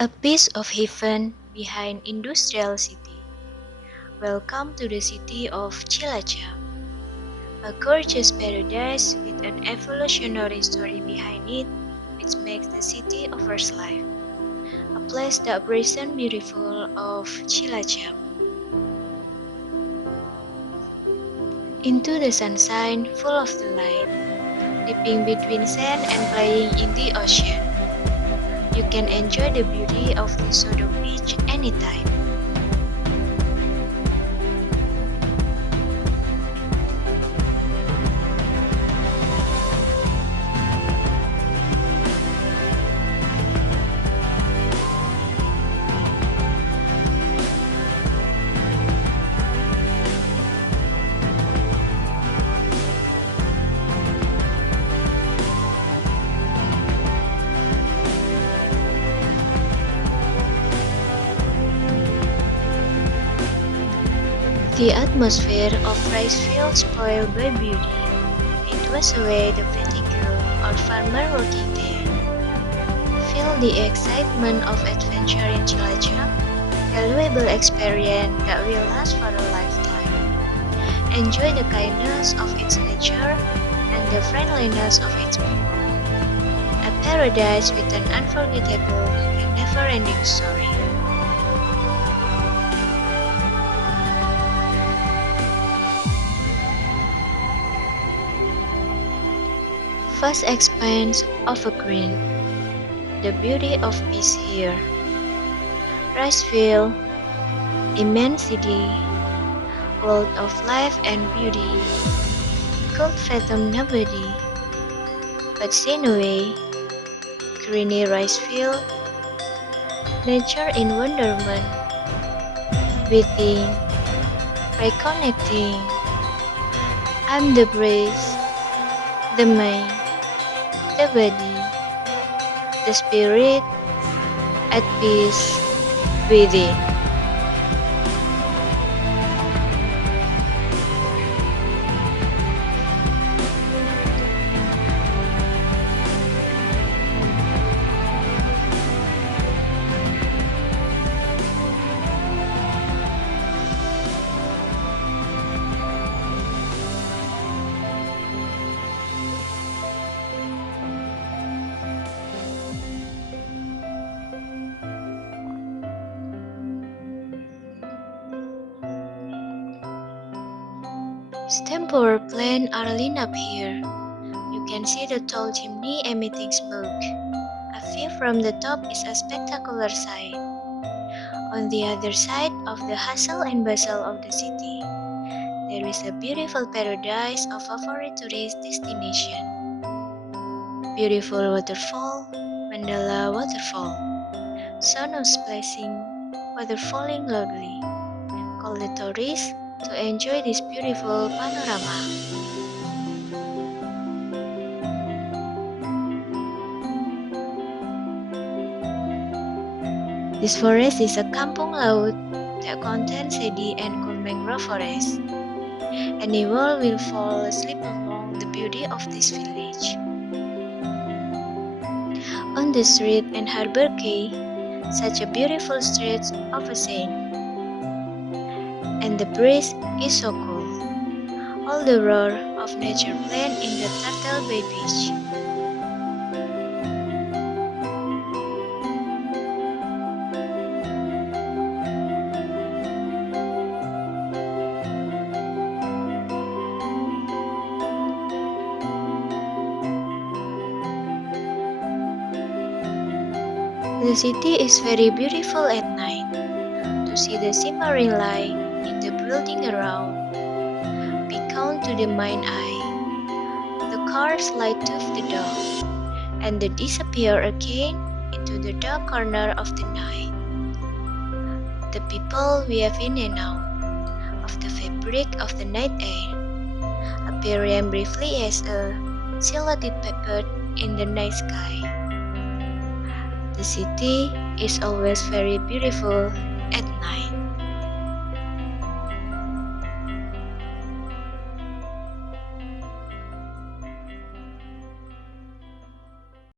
A piece of heaven behind industrial city. Welcome to the city of Cilacap, a gorgeous paradise with an evolutionary story behind it, which makes the city of first life, a place that presents beautiful of Cilacap. Into the sunshine full of the light, dipping between sand and playing in the ocean. You can enjoy the beauty of the Sodom Beach anytime. The atmosphere of rice fields spoiled by beauty. It was away the fatigue of farmer working there. Feel the excitement of adventure in Cilacap, valuable experience that will last for a lifetime. Enjoy the kindness of its nature and the friendliness of its people. A paradise with an unforgettable and never-ending story. Vast expanse of a green, the beauty of peace here. Rice field, immensity, world of life and beauty. Could fathom nobody, but seen away. Greeny rice field, nature in wonderment, breathing, reconnecting. I'm the breeze, the mind, the body, the spirit at peace within. Stemper plants are lined up here. You can see the tall chimney emitting smoke. A view from the top is a spectacular sight. On the other side of the hustle and bustle of the city, there is a beautiful paradise of favorite tourist destination. Beautiful waterfall, Mandala Waterfall. Sun is splashing, water falling loudly. Call the tourists to enjoy this beautiful panorama. This forest is a kampung laut that contains shady and cool mangrove forest. Anyone will fall asleep among the beauty of this village. On the street and harbor quay, such a beautiful stretch of a sea. And the breeze is so cool. All the roar of nature blend in the Turtle Bay Beach. The city is very beautiful at night. To see the shimmering light in the building around, beacon to the mind eye. The cars light up the dark, and they disappear again into the dark corner of the night. The people weave in and out of the fabric of the night air, appearing briefly as a silhouette peppered in the night sky. The city is always very beautiful at night.